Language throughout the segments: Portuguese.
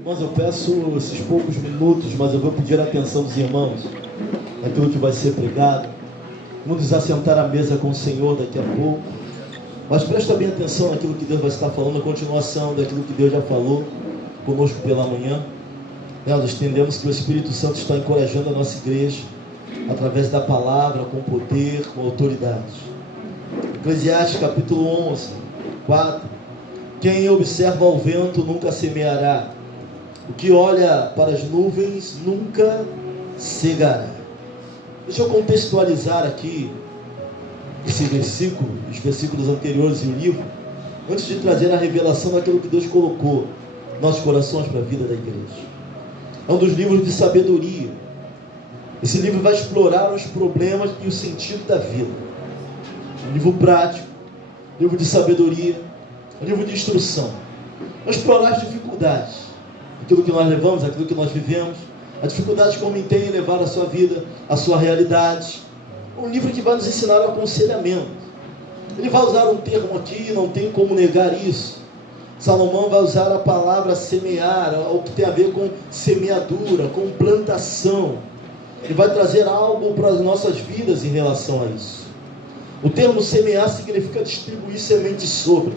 Irmãos, eu peço esses poucos minutos, mas eu vou pedir a atenção dos irmãos naquilo que vai ser pregado. Vamos nos assentar à mesa com o Senhor daqui a pouco, mas presta bem atenção naquilo que Deus vai estar falando, na continuação daquilo que Deus já falou conosco pela manhã. Nós entendemos que o Espírito Santo está encorajando a nossa igreja através da palavra, com poder, com autoridade. Eclesiastes capítulo 11, 4. Quem observa o vento nunca semeará, o que olha para as nuvens nunca cegará. Deixa eu contextualizar aqui esse versículo, os versículos anteriores e o livro, antes de trazer a revelação daquilo que Deus colocou em nossos corações para a vida da igreja. É um dos livros de sabedoria. Esse livro vai explorar os problemas e o sentido da vida. Um livro prático, livro de sabedoria, um livro de instrução. Vai explorar as dificuldades, aquilo que nós levamos, aquilo que nós vivemos, as dificuldades que o homem tem em levar a sua vida, a sua realidade. Um livro que vai nos ensinar o aconselhamento. Ele vai usar um termo aqui, não tem como negar isso. Salomão vai usar a palavra semear, o que tem a ver com semeadura, com plantação. Ele vai trazer algo para as nossas vidas em relação a isso. O termo semear significa distribuir sementes sobre,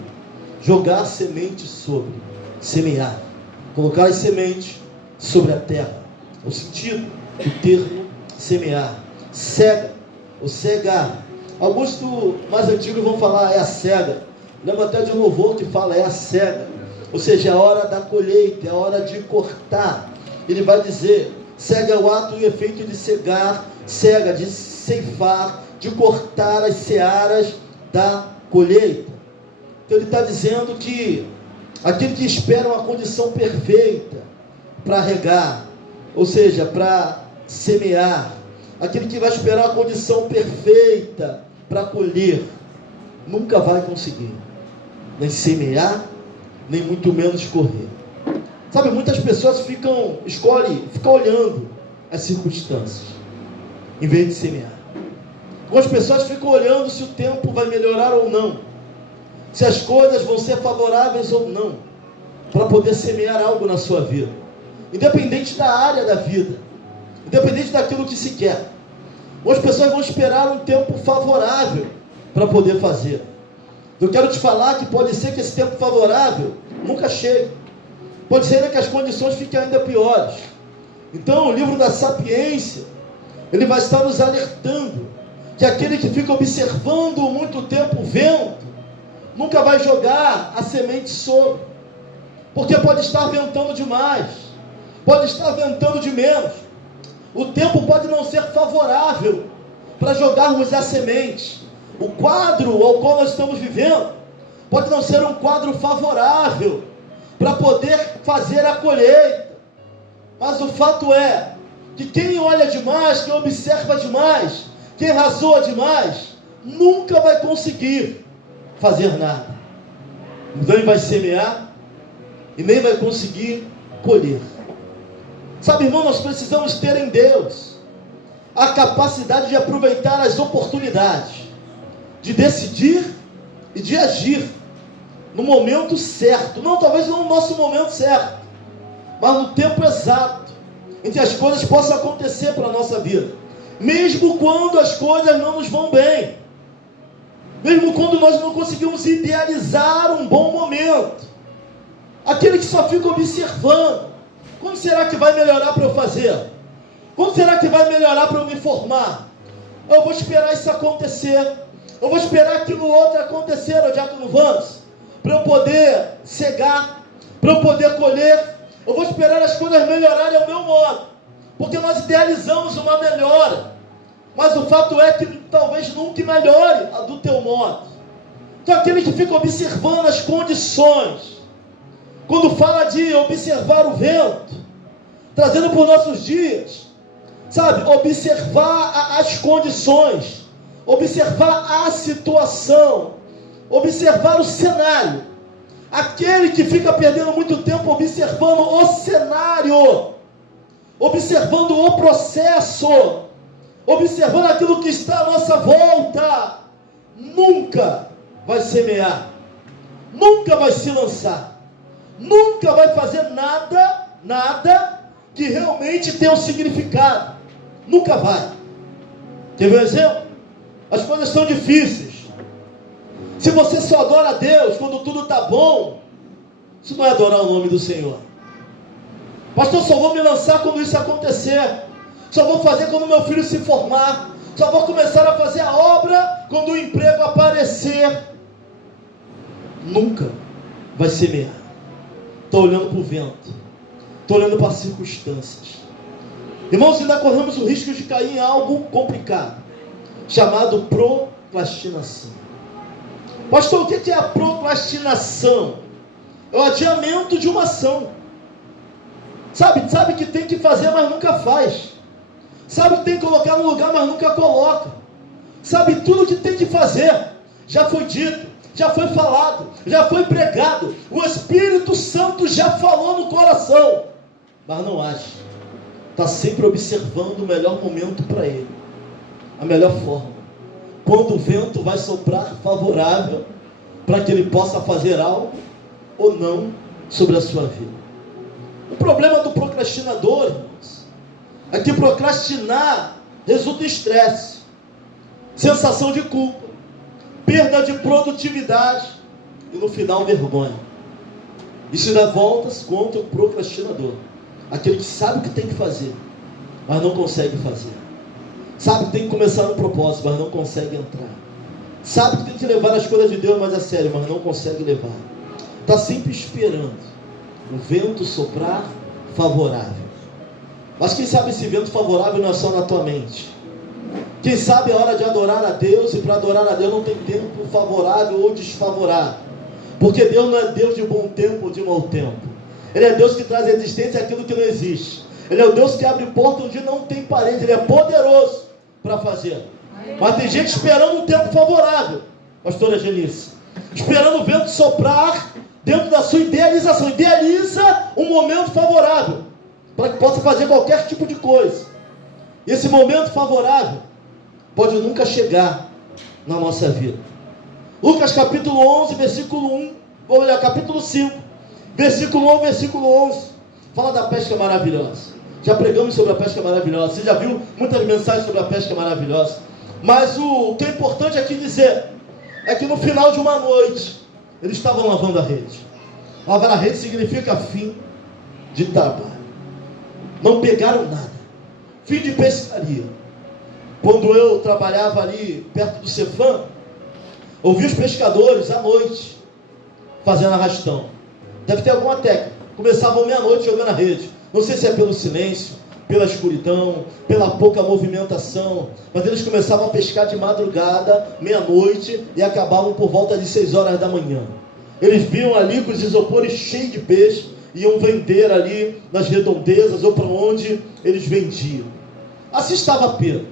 jogar sementes sobre, semear, colocar as sementes sobre a terra. O sentido do termo semear. Cega ou cegar. Alguns mais antigos vão falar é a cega. Lembra até de um louvor que fala é a cega. Ou seja, é a hora da colheita, é a hora de cortar. Ele vai dizer, cega é o ato e efeito de cegar, cega, de ceifar, de cortar as searas da colheita. Então ele está dizendo que aquele que espera uma condição perfeita para regar, ou seja, para semear, aquele que vai esperar uma condição perfeita para colher, nunca vai conseguir nem semear, nem muito menos correr. Sabe, muitas pessoas ficam olhando as circunstâncias em vez de semear. Algumas pessoas ficam olhando se o tempo vai melhorar ou não, se as coisas vão ser favoráveis ou não, para poder semear algo na sua vida, independente da área da vida, independente daquilo que se quer. Algumas pessoas vão esperar um tempo favorável para poder fazer. Eu quero te falar que pode ser que esse tempo favorável nunca chegue. Pode ser que as condições fiquem ainda piores. Então o livro da Sapiência, ele vai estar nos alertando que aquele que fica observando muito tempo o vento, nunca vai jogar a semente sobre, porque pode estar ventando demais, pode estar ventando de menos. O tempo pode não ser favorável para jogarmos a semente. O quadro ao qual nós estamos vivendo pode não ser um quadro favorável para poder fazer a colheita. Mas o fato é que quem olha demais, quem observa demais, quem razoa demais, nunca vai conseguir fazer nada. Nem vai semear e nem vai conseguir colher. Sabe, irmão, nós precisamos ter em Deus a capacidade de aproveitar as oportunidades, de decidir e de agir no momento certo. Não, talvez não no nosso momento certo, mas no tempo exato, em que as coisas possam acontecer para a nossa vida. Mesmo quando as coisas não nos vão bem, mesmo quando nós não conseguimos idealizar um bom momento. Aquele que só fica observando, quando será que vai melhorar para eu fazer? Quando será que vai melhorar para eu me formar? Eu vou esperar isso acontecer, eu vou esperar aquilo outro acontecer, o Diácono Vance, para eu poder cegar, para eu poder colher. Eu vou esperar as coisas melhorarem ao meu modo, porque nós idealizamos uma melhora, mas o fato é que talvez nunca melhore a do teu modo. Então aquele que fica observando as condições, quando fala de observar o vento, trazendo para os nossos dias, sabe, observar as condições, observar a situação, observar o cenário. Aquele que fica perdendo muito tempo observando o cenário, observando o processo, observando aquilo que está à nossa volta, nunca vai semear, nunca vai se lançar, nunca vai fazer nada nada que realmente tenha um significado. Nunca vai. Quer ver um exemplo? As coisas são difíceis. Se você só adora a Deus quando tudo está bom, isso não é adorar o nome do Senhor. Pastor, só vou me lançar quando isso acontecer. Só vou fazer quando meu filho se formar. Só vou começar a fazer a obra quando o emprego aparecer. Nunca vai semear. Estou olhando para o vento. Estou olhando para as circunstâncias. Irmãos, ainda corremos o risco de cair em algo complicado, chamado procrastinação. Pastor, o que é a procrastinação? É o adiamento de uma ação. Sabe que tem que fazer, mas nunca faz. Sabe que tem que colocar no lugar, mas nunca coloca. Sabe tudo que tem que fazer. Já foi dito, já foi falado, já foi pregado. O Espírito Santo já falou no coração, mas não age. Está sempre observando o melhor momento para ele, a melhor forma. Quando o vento vai soprar favorável, para que ele possa fazer algo ou não sobre a sua vida. O problema do procrastinador, irmãos, é que procrastinar resulta em estresse, sensação de culpa, perda de produtividade e no final vergonha. Isso dá voltas contra o procrastinador, aquele que sabe o que tem que fazer, mas não consegue fazer. Sabe que tem que começar um propósito, mas não consegue entrar. Sabe que tem que levar as coisas de Deus mais a sério, mas não consegue levar. Está sempre esperando o vento soprar favorável. Mas quem sabe esse vento favorável não é só na tua mente. Quem sabe é hora de adorar a Deus, e para adorar a Deus não tem tempo favorável ou desfavorável. Porque Deus não é Deus de bom tempo ou de mau tempo. Ele é Deus que traz à existência aquilo que não existe. Ele é o Deus que abre porta onde não tem parede. Ele é poderoso para fazer. Mas tem gente esperando um tempo favorável, pastora Genice, esperando o vento soprar dentro da sua idealização. Idealiza um momento favorável para que possa fazer qualquer tipo de coisa. E esse momento favorável pode nunca chegar na nossa vida. Lucas capítulo 11, versículo 1. Vamos olhar, capítulo 5, versículo 1, versículo 11. Fala da pesca maravilhosa. Já pregamos sobre a pesca maravilhosa. Você já viu muitas mensagens sobre a pesca maravilhosa. Mas o que é importante aqui dizer é que no final de uma noite eles estavam lavando a rede. Lavar a rede significa fim de trabalho. Não pegaram nada. Fim de pescaria. Quando eu trabalhava ali perto do Cefam, ouvi os pescadores à noite fazendo arrastão. Deve ter alguma técnica. Começavam meia-noite jogando a rede. Não sei se é pelo silêncio, pela escuridão, pela pouca movimentação, mas eles começavam a pescar de madrugada, meia-noite, e acabavam por volta de 6 horas da manhã. Eles viam ali com os isopores cheios de peixe, iam vender ali nas redondezas ou para onde eles vendiam. Assim estava Pedro.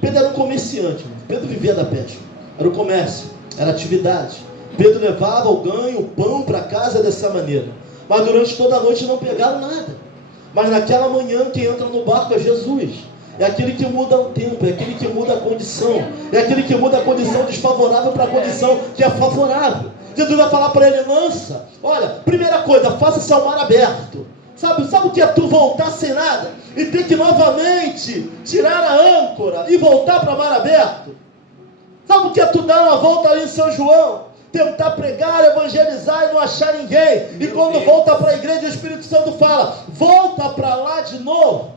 Pedro era um comerciante, Pedro vivia da pesca, era o comércio, era a atividade. Pedro levava o ganho, o pão para casa dessa maneira, mas durante toda a noite não pegaram nada. Mas naquela manhã quem entra no barco é Jesus. É aquele que muda o tempo, é aquele que muda a condição, é aquele que muda a condição desfavorável para a condição que é favorável. Jesus vai falar para ele: lança. Olha, primeira coisa, faça-se ao mar aberto. Sabe o que é tu voltar sem nada e ter que novamente tirar a âncora e voltar para mar aberto? Sabe o que é tu dar uma volta ali em São João, tentar pregar, evangelizar e não achar ninguém, e quando volta para a igreja o Espírito Santo fala: volta para lá de novo?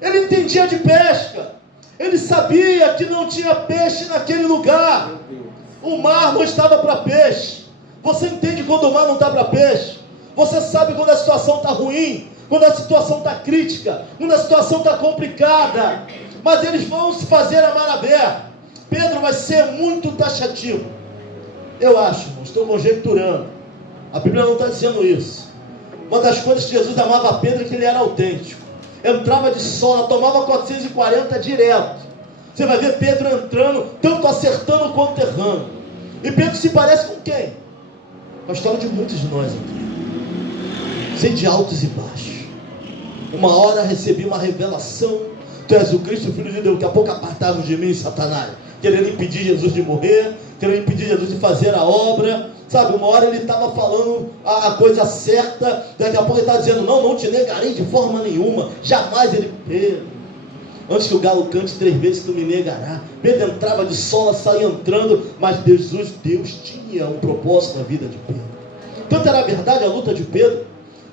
Ele entendia de pesca, ele sabia que não tinha peixe naquele lugar. O mar não estava para peixe. Você entende quando o mar não está para peixe? Você sabe quando a situação está ruim, quando a situação está crítica, quando a situação está complicada. Mas eles vão se fazer a mar aberto. Pedro vai ser muito taxativo. Eu acho, estou conjecturando. A Bíblia não está dizendo isso. Uma das coisas que Jesus amava a Pedro é que ele era autêntico. Entrava de sola, tomava 440 direto. Você vai ver Pedro entrando, tanto acertando quanto errando. E Pedro se parece com quem? Com a história de muitos de nós aqui. Sei de altos e baixos. Uma hora recebi uma revelação: tu és o Cristo, filho de Deus. Daqui a pouco apartava de mim, Satanás, querendo impedir Jesus de morrer, querendo impedir Jesus de fazer a obra. Sabe, uma hora ele estava falando a coisa certa, daqui a pouco ele está dizendo, não te negarei de forma nenhuma, jamais. Ele, Pedro, antes que o galo cante 3 vezes tu me negará. Pedro entrava de sola, saía entrando, mas Deus tinha um propósito na vida de Pedro. Tanto era verdade a luta de Pedro,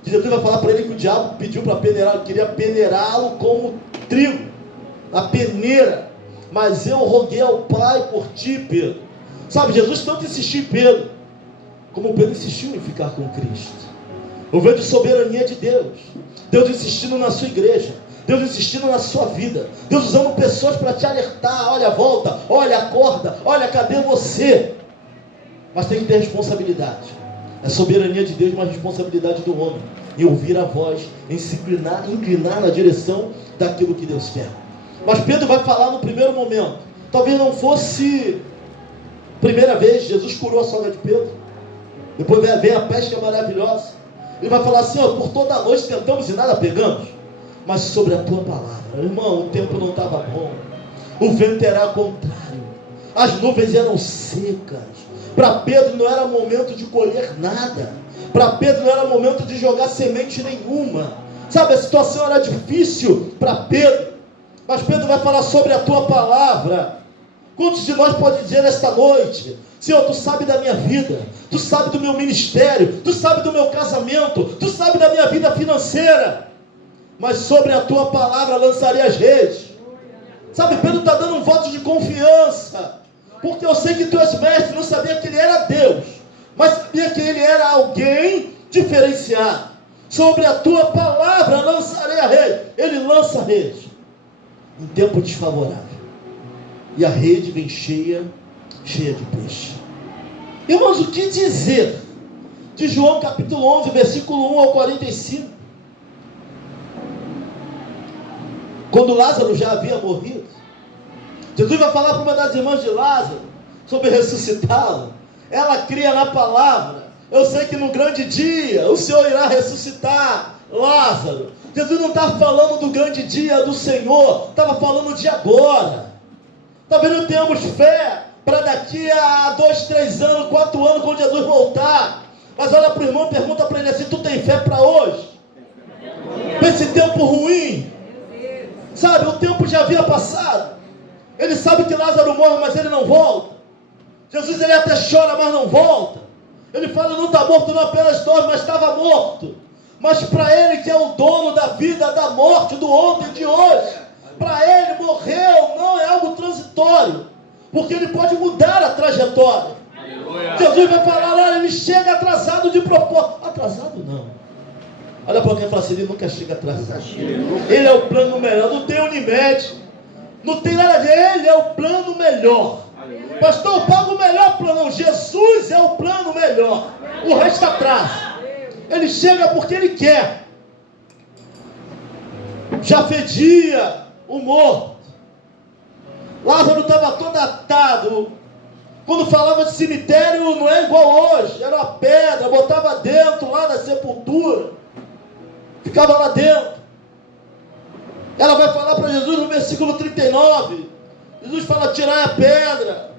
que Jesus vai falar para ele que o diabo pediu para peneirar, queria peneirá-lo como trigo, a peneira, mas eu roguei ao Pai por ti, Pedro. Sabe, Jesus tanto insistiu em Pedro, como Pedro insistiu em ficar com Cristo. Eu vejo a soberania de Deus, Deus insistindo na sua igreja, Deus insistindo na sua vida, Deus usando pessoas para te alertar, olha, volta, olha, acorda, olha, cadê você? Mas tem que ter responsabilidade. É soberania de Deus, mas responsabilidade do homem, em ouvir a voz, em se inclinar na direção daquilo que Deus quer. Mas Pedro vai falar no primeiro momento, talvez não fosse primeira vez, Jesus curou a sogra de Pedro, depois vem a pesca maravilhosa, ele vai falar assim, por toda a noite tentamos e nada pegamos, mas sobre a tua palavra, irmão, o tempo não estava bom, o vento era contrário, as nuvens eram secas. Para Pedro não era momento de colher nada, para Pedro não era momento de jogar semente nenhuma, sabe, a situação era difícil para Pedro, mas Pedro vai falar sobre a tua palavra. Quantos de nós podem dizer esta noite, Senhor, tu sabe da minha vida, tu sabe do meu ministério, tu sabe do meu casamento, tu sabe da minha vida financeira, mas sobre a tua palavra lançarei as redes. Sabe, Pedro está dando um voto de confiança, porque eu sei que tu és mestre. Não sabia que ele era Deus, mas sabia que ele era alguém diferenciado. Sobre a tua palavra lançarei a rede. Ele lança a rede em tempo desfavorável, e a rede vem cheia de peixe. Irmãos, o que dizer de João capítulo 11, versículo 1 ao 45? Quando Lázaro já havia morrido, Jesus vai falar para uma das irmãs de Lázaro sobre ressuscitá-lo. Ela cria na palavra. Eu sei que no grande dia o Senhor irá ressuscitar Lázaro. Jesus não estava falando do grande dia do Senhor, estava falando de agora. Talvez não tenhamos fé para daqui a 2, 3 anos, 4 anos, quando Jesus voltar. Mas olha para o irmão e pergunta para ele assim, tu tem fé para hoje? Para esse tempo ruim? Sabe, o tempo já havia passado. Ele sabe que Lázaro morre, mas ele não volta. Jesus, ele até chora, mas não volta. Ele fala, não está morto, não apenas dorme, mas estava morto. Mas para ele, que é o dono da vida, da morte, do ontem, de hoje, para ele morreu não é algo transitório, porque ele pode mudar a trajetória. Aleluia. Jesus vai falar, olha, ele chega atrasado de propósito. Atrasado não. Olha para alguém e fala assim, ele nunca chega atrasado. Ele é o plano melhor, não tem Unimed, não tem nada a ver, ele é o plano melhor. Aleluia. Pastor, eu pago o melhor plano. Não, Jesus é o plano melhor, o resto atrás. Ele chega porque ele quer. Já fedia o morto, Lázaro estava todo atado. Quando falava de cemitério, não é igual hoje, era uma pedra, botava dentro lá na sepultura, ficava lá dentro. Ela vai falar para Jesus no versículo 39, Jesus fala, tirai a pedra.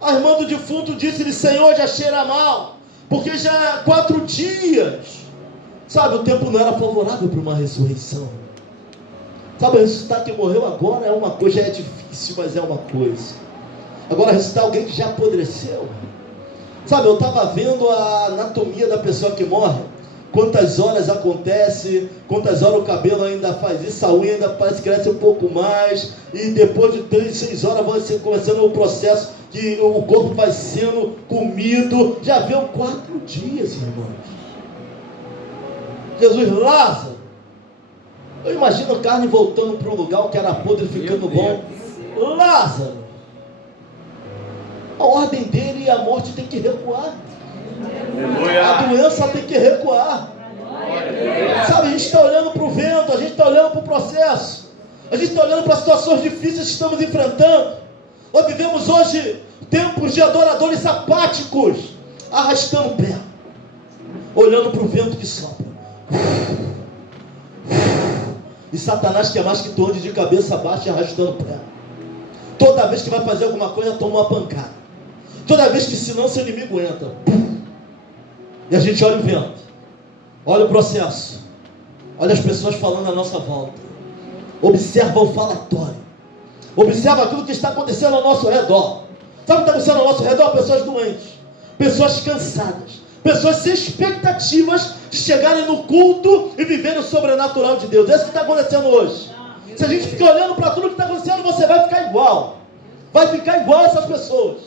A irmã do defunto disse-lhe, Senhor, já cheira mal, porque já há 4 dias. Sabe, o tempo não era favorável para uma ressurreição. Sabe, ressuscitar quem morreu agora é uma coisa, já é difícil, mas é uma coisa. Agora ressuscitar alguém que já apodreceu. Sabe, eu estava vendo a anatomia da pessoa que morre. Quantas horas acontece, quantas horas o cabelo ainda faz isso, a unha ainda parece que cresce um pouco mais, e depois de 3, 6 horas vai ser começando o processo que o corpo vai sendo comido. Já viu 4 dias, irmãos. Jesus, Lázaro, eu imagino a carne voltando para o lugar que era podre, ficando bom. Lázaro, a ordem dele e a morte tem que recuar. A doença tem que recuar. Sabe, a gente está olhando para o vento, a gente está olhando para o processo, a gente está olhando para as situações difíceis que estamos enfrentando. Nós vivemos hoje tempos de adoradores apáticos, arrastando o pé, olhando para o vento que sopra. E Satanás quer mais que tu ande de cabeça baixa e arrastando o pé. Toda vez que vai fazer alguma coisa, toma uma pancada. Toda vez que se lança, o inimigo entra. E a gente olha o vento, olha o processo, olha as pessoas falando à nossa volta, observa o falatório, observa aquilo que está acontecendo ao nosso redor. Sabe o que está acontecendo ao nosso redor? Pessoas doentes, pessoas cansadas, pessoas sem expectativas de chegarem no culto e viverem o sobrenatural de Deus. É isso que está acontecendo hoje. Se a gente ficar olhando para tudo que está acontecendo, você vai ficar igual. Vai ficar igual a essas pessoas.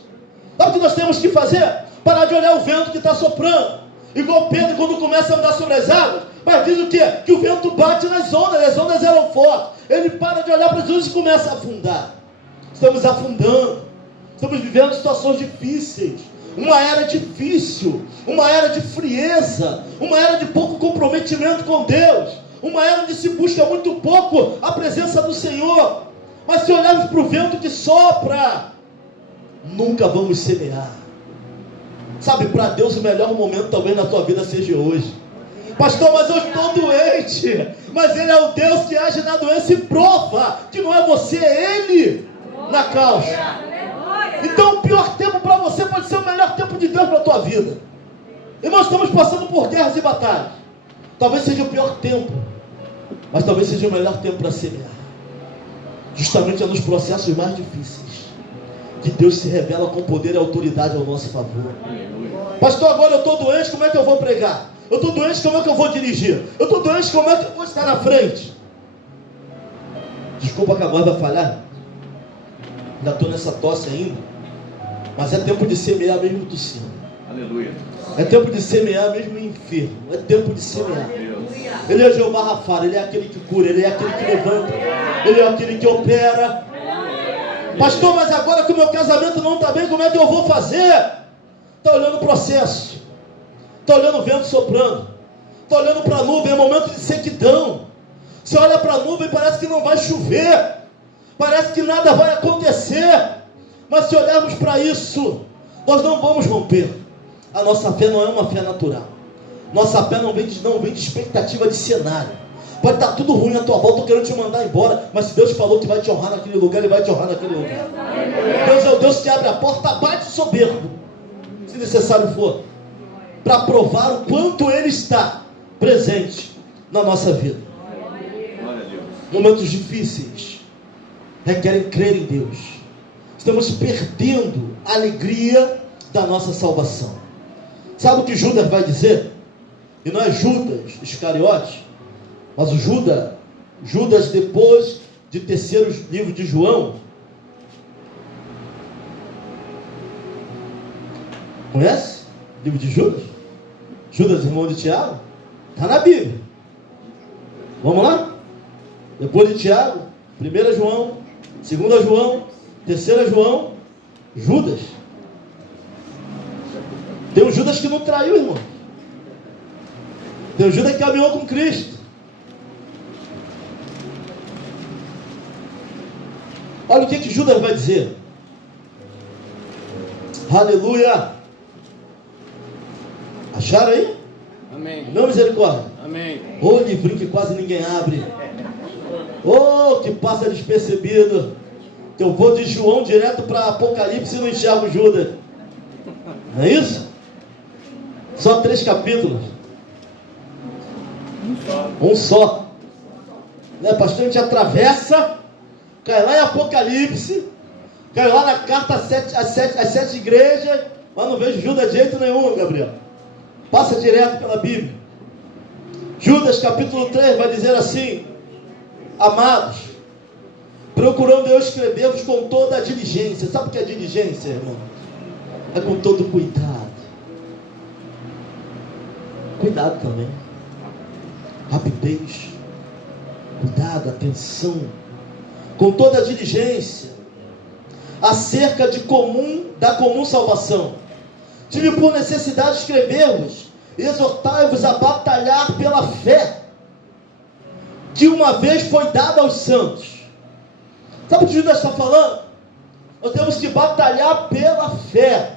Sabe o que nós temos que fazer? Parar de olhar o vento que está soprando. Igual Pedro, quando começa a andar sobre as águas. Mas diz o quê? Que o vento bate nas ondas, as ondas eram fortes. Ele para de olhar para Jesus e começa a afundar. Estamos afundando. Estamos vivendo situações difíceis. Uma era difícil. Uma era de frieza. Uma era de pouco comprometimento com Deus. Uma era onde se busca muito pouco a presença do Senhor. Mas se olharmos para o vento que sopra, nunca vamos semear. Sabe, para Deus o melhor momento talvez na tua vida seja hoje. Pastor, mas eu estou doente. Mas Ele é o Deus que age na doença e prova que não é você, é Ele na causa. Então o pior tempo para você pode ser o melhor tempo de Deus para a tua vida. E nós estamos passando por guerras e batalhas. Talvez seja o pior tempo, mas talvez seja o melhor tempo para semear. Justamente é nos processos mais difíceis que Deus se revela com poder e autoridade ao nosso favor. Pastor, agora eu estou doente, como é que eu vou pregar? Eu estou doente, como é que eu vou dirigir? Eu estou doente, como é que eu vou estar na frente? Desculpa que a voz vai falhar. Ainda estou nessa tosse ainda. Mas é tempo de semear mesmo tossindo. Aleluia. É tempo de semear mesmo enfermo. É tempo de semear. Ele é Jeová Rafa, Ele é aquele que cura, Ele é aquele que levanta, Ele é aquele que opera. Pastor, mas agora que o meu casamento não está bem, como é que eu vou fazer? Está olhando o processo, está olhando o vento soprando, está olhando para a nuvem, é momento de sequidão. Você olha para a nuvem e parece que não vai chover, parece que nada vai acontecer. Mas se olharmos para isso, nós não vamos romper. A nossa fé não é uma fé natural. Nossa fé não vem de expectativa de cenário. Pode estar tudo ruim à tua volta, eu quero te mandar embora, mas se Deus falou que vai te honrar naquele lugar, Ele vai te honrar naquele lugar. Deus é o Deus que abre a porta, bate soberbo, se necessário for, para provar o quanto Ele está presente na nossa vida. Momentos difíceis requerem crer em Deus. Estamos perdendo a alegria da nossa salvação. Sabe o que Judas vai dizer? E não é Judas Iscariote, mas o Judas depois de terceiro livro de João. Conhece o livro de Judas? Judas, irmão de Tiago? Está na Bíblia. Vamos lá? Depois de Tiago, 1 João, 2 João, 3 João, Judas. Tem um Judas que não traiu, irmão. Tem um Judas que caminhou com Cristo. Olha o que Judas vai dizer. Aleluia. Acharam aí? Amém. Não, misericórdia. Amém. Ô, livrinho que quase ninguém abre. Ô, que passa despercebido. Que eu vou de João direto para Apocalipse e não enxergo Judas. Não é isso? Só 3 capítulos. Um só. Né, pastor? A gente atravessa, cai lá em Apocalipse, cai lá na carta às 7 igrejas, mas não vejo Judas de jeito nenhum, Gabriel. Passa direto pela Bíblia. Judas capítulo 3 vai dizer assim: amados, procurando eu escrever-vos com toda a diligência. Sabe o que é diligência, irmão? É com todo cuidado. Cuidado também. Rapidez. Cuidado, atenção. Com toda a diligência. Acerca da comum salvação. Tive por necessidade de escrever-vos e exortai-vos a batalhar pela fé que uma vez foi dada aos santos. Sabe o que Judas está falando? Nós temos que batalhar pela fé.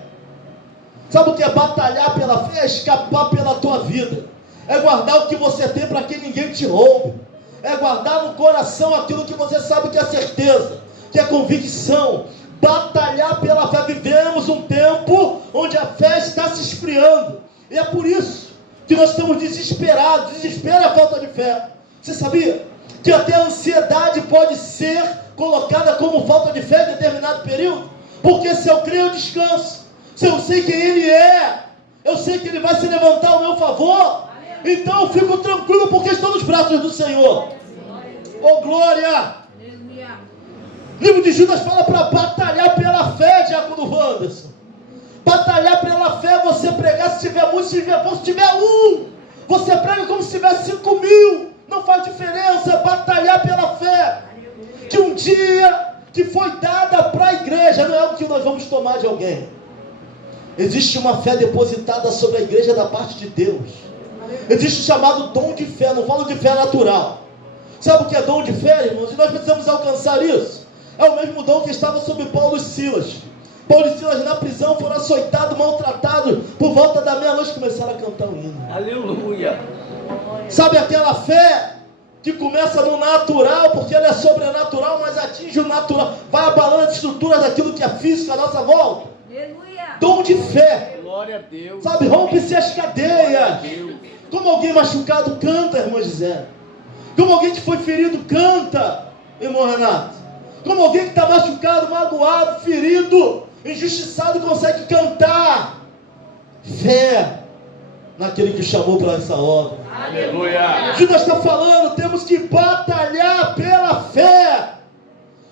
Sabe o que é batalhar pela fé? É escapar pela tua vida. É guardar o que você tem para que ninguém te roube. É guardar no coração aquilo que você sabe que é certeza, que é convicção. batalhar pela fé. Vivemos um tempo onde a fé está se esfriando. E é por isso que nós estamos desesperados. Desespero é a falta de fé. Você sabia que até a ansiedade pode ser colocada como falta de fé em determinado período? Porque se eu creio, eu descanso. Se eu sei quem Ele é, eu sei que Ele vai se levantar ao meu favor, então eu fico tranquilo porque estou nos braços do Senhor. Oh, glória! O livro de Judas fala para batalhar pela fé, diácono Wanderson. Batalhar pela fé, você pregar se tiver muito, se tiver pouco, se tiver um. Você prega como se tivesse 5.000. Não faz diferença, é batalhar pela fé. Que um dia que foi dada para a igreja, não é o que nós vamos tomar de alguém. Existe uma fé depositada sobre a igreja da parte de Deus. Existe o chamado dom de fé, não falo de fé natural. Sabe o que é dom de fé, irmãos? E nós precisamos alcançar isso. É o mesmo dom que estava sobre Paulo e Silas. Paulo e Silas na prisão foram açoitados, maltratados. Por volta da meia-noite começaram a cantar um hino. Aleluia. Sabe aquela fé que começa no natural, porque ela é sobrenatural, mas atinge o natural, vai abalando as estruturas daquilo que é físico à nossa volta. Aleluia. Dom de fé. Glória a Deus. Sabe, rompe-se as cadeias. Como alguém machucado canta, irmã Gisele. Como alguém que foi ferido canta, irmão Renato. Como alguém que está machucado, magoado, ferido, injustiçado, consegue cantar. Fé naquele que chamou para essa obra. Aleluia. Judas está falando, temos que batalhar pela fé.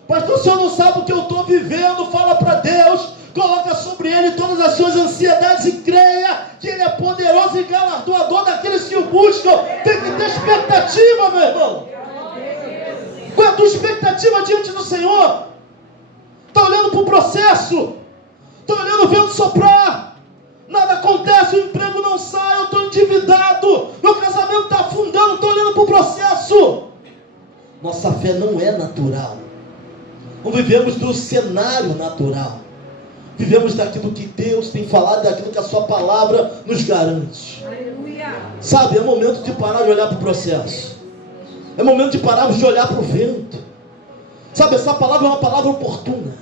Pastor, o senhor não sabe o que eu estou vivendo, fala para Deus, coloca sobre Ele todas as suas ansiedades e creia que Ele é poderoso e galardoador daqueles que o buscam. Tem que ter expectativa, meu irmão. Qual é a tua expectativa diante do Senhor? Está olhando para o processo, está olhando o vento soprar, nada acontece, o emprego não sai, eu estou endividado, meu casamento está afundando, estou olhando para o processo. Nossa fé não é natural. Não vivemos do cenário natural. Vivemos daquilo que Deus tem falado, daquilo que a sua palavra nos garante. Aleluia. Sabe, é momento de parar de olhar para o processo. É momento de pararmos de olhar para o vento. Sabe, essa palavra é uma palavra oportuna.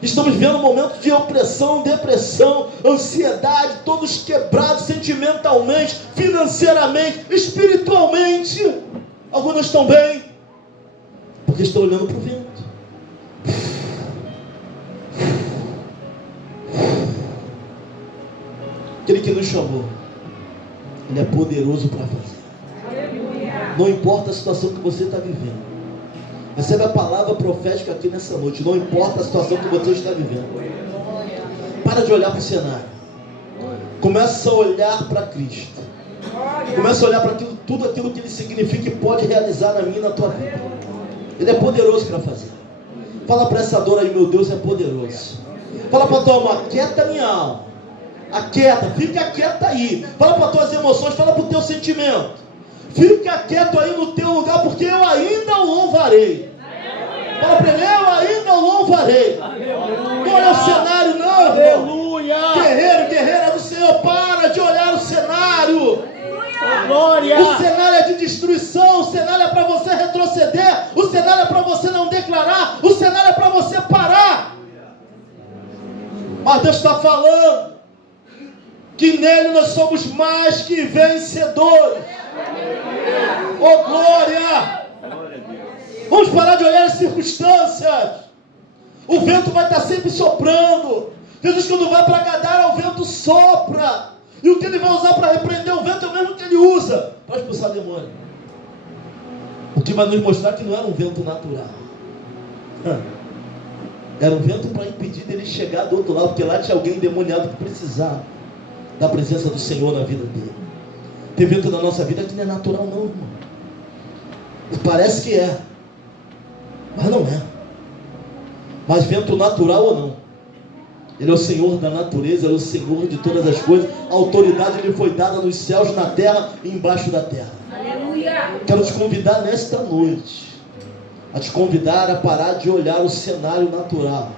Estamos vivendo um momento de opressão, depressão, ansiedade, todos quebrados sentimentalmente, financeiramente, espiritualmente. Alguns não estão bem, porque estão olhando para o vento. Aquele que nos chamou, Ele é poderoso para fazer. Não importa a situação que você está vivendo. Recebe a palavra profética aqui nessa noite. Não importa a situação que você está vivendo. Para de olhar para o cenário. Começa a olhar para Cristo. Começa a olhar para tudo aquilo que Ele significa e pode realizar na minha e na tua vida. Ele é poderoso para fazer. Fala para essa dor aí, meu Deus é poderoso. Fala para a tua alma, aquieta minha alma. Aquieta, fica quieta aí. Fala para as tuas emoções, fala para o teu sentimento. Fica quieto aí no teu lugar, porque eu ainda o louvarei. Fala para ele, eu ainda o louvarei. Não é o cenário não, Aleluia. Guerreiro, guerreira do Senhor, para de olhar o cenário. Glória. O cenário é de destruição, o cenário é para você retroceder, o cenário é para você não declarar, o cenário é para você parar. Mas Deus está falando que nele nós somos mais que vencedores. Oh, glória! Vamos parar de olhar as circunstâncias. O vento vai estar sempre soprando. Jesus, quando vai para Gadara, o vento sopra. E o que Ele vai usar para repreender o vento é o mesmo que Ele usa para expulsar demônio. O que vai nos mostrar que não era um vento natural. Era um vento para impedir dele chegar do outro lado, porque lá tinha alguém endemoniado que precisava da presença do Senhor na vida dele. Tem vento na nossa vida que não é natural não, irmão. Parece que é, mas não é. Mas vento natural ou não, Ele é o Senhor da natureza, Ele é o Senhor de todas as coisas. A autoridade lhe foi dada nos céus, na terra e embaixo da terra. Aleluia. Quero te convidar nesta noite a te convidar a parar de olhar o cenário natural,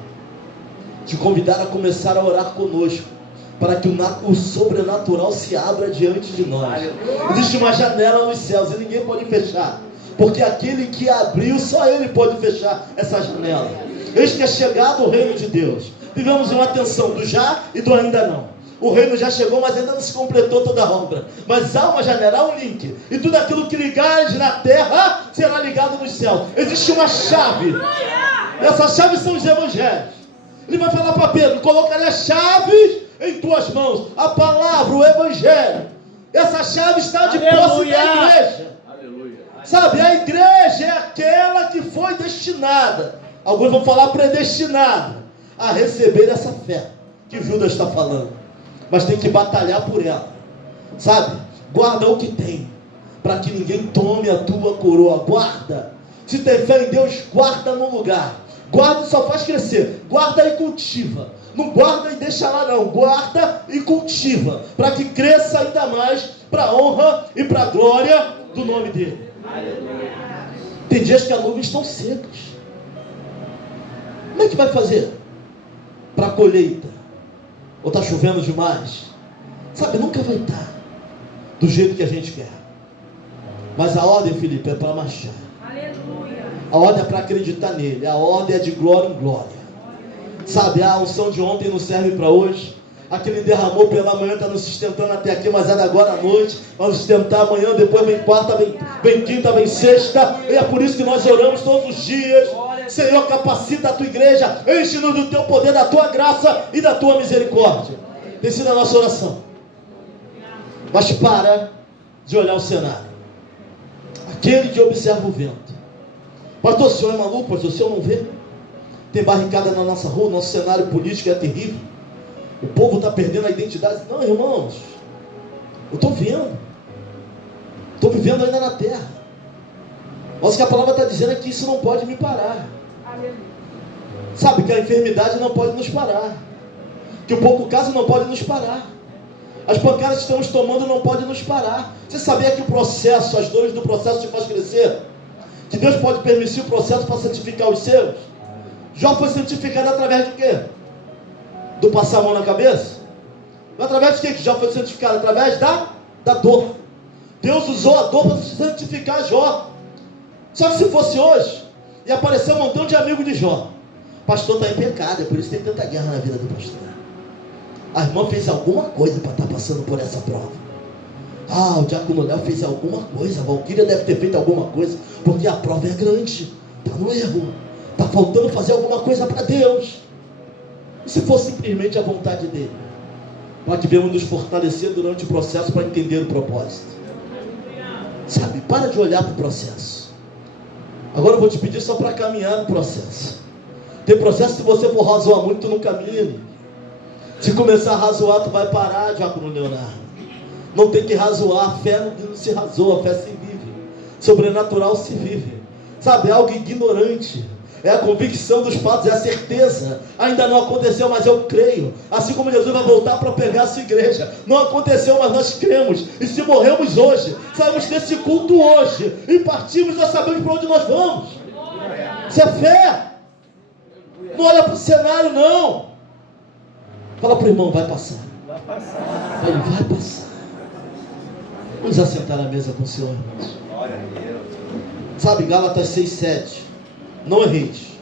te convidar a começar a orar conosco, para que o sobrenatural se abra diante de nós. Existe uma janela nos céus e ninguém pode fechar, porque aquele que abriu, só Ele pode fechar essa janela. Eis que é chegado o reino de Deus. Vivemos uma tensão do já e do ainda não. O reino já chegou, mas ainda não se completou toda a obra. Mas há uma janela, há um link. E tudo aquilo que ligares na terra será ligado nos céus. Existe uma chave. Essa chave são os evangelhos. Ele vai falar para Pedro: colocarei as chaves em tuas mãos. A palavra, o evangelho. Essa chave está de posse da igreja. Aleluia. Sabe, a igreja é aquela que foi destinada, alguns vão falar predestinada, a receber essa fé que Judas está falando. Mas tem que batalhar por ela. Sabe, guarda o que tem, para que ninguém tome a tua coroa. Guarda. Se tem fé em Deus, guarda no lugar. Guarda e só faz crescer. Guarda e cultiva. Não guarda e deixa lá não. Guarda e cultiva, para que cresça ainda mais, para a honra e para a glória do nome dele. Aleluia. Tem dias que as nuvens estão secas. Como é que vai fazer para a colheita? Ou está chovendo demais? Sabe, nunca vai estar do jeito que a gente quer. Mas a ordem, Felipe, é para marchar. Aleluia. A ordem é para acreditar nele. A ordem é de glória em glória. Sabe, a unção de ontem não serve para hoje. Aquele derramou pela manhã, está nos sustentando até aqui, mas é da agora à noite. Vamos sustentar amanhã, depois vem quarta, vem quinta, vem sexta. E é por isso que nós oramos todos os dias. Senhor, capacita a tua igreja, enche-nos do teu poder, da tua graça e da tua misericórdia. Tem sido a nossa oração. Mas para de olhar o cenário. Aquele que observa o vento. Pastor, o senhor é maluco? Pastor, o senhor não vê? Tem barricada na nossa rua, nosso cenário político é terrível. O povo está perdendo a identidade. Não, irmãos, eu estou vendo. Estou vivendo ainda na terra. Mas o que a palavra está dizendo é que isso não pode me parar. Sabe, que a enfermidade não pode nos parar. Que o pouco caso não pode nos parar. As pancadas que estamos tomando não podem nos parar. Você sabia que o processo, as dores do processo te faz crescer? Que Deus pode permitir o processo para santificar os seus? Jó foi santificado através de quê? Do passar a mão na cabeça? Através de quê que Jó foi santificado? Através da dor. Deus usou a dor para santificar Jó. Só que se fosse hoje, ia aparecer um montão de amigo de Jó. O pastor está em pecado, é por isso que tem tanta guerra na vida do pastor. A irmã fez alguma coisa para estar passando por essa prova. Ah, o diácono Léo fez alguma coisa, a Valquíria deve ter feito alguma coisa, porque a prova é grande, está no erro, está faltando fazer alguma coisa para Deus. E se for simplesmente a vontade dele? Nós devemos nos fortalecer durante o processo para entender o propósito. Sabe, para de olhar para o processo. Agora eu vou te pedir só para caminhar no processo. Tem processo, se você for razoar muito, tu não caminha. Se começar a razoar, tu vai parar, diácono Leonardo. Não tem que razoar, a fé não se razoa, a fé se vive. Sobrenatural se vive. Sabe, é algo ignorante. É a convicção dos fatos, é a certeza. Ainda não aconteceu, mas eu creio. Assim como Jesus vai voltar para pegar a sua igreja. Não aconteceu, mas nós cremos. E se morremos hoje, saímos desse culto hoje e partimos, nós sabemos para onde nós vamos. Isso é fé. Não olha para o cenário, não. Fala para o irmão, vai passar. Vai passar. Ele vai passar. Vamos assentar à mesa com o Senhor, irmãos. Sabe, Gálatas 6:7. Não erreis.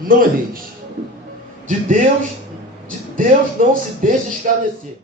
Não erreis. De Deus não se deixe escarnecer.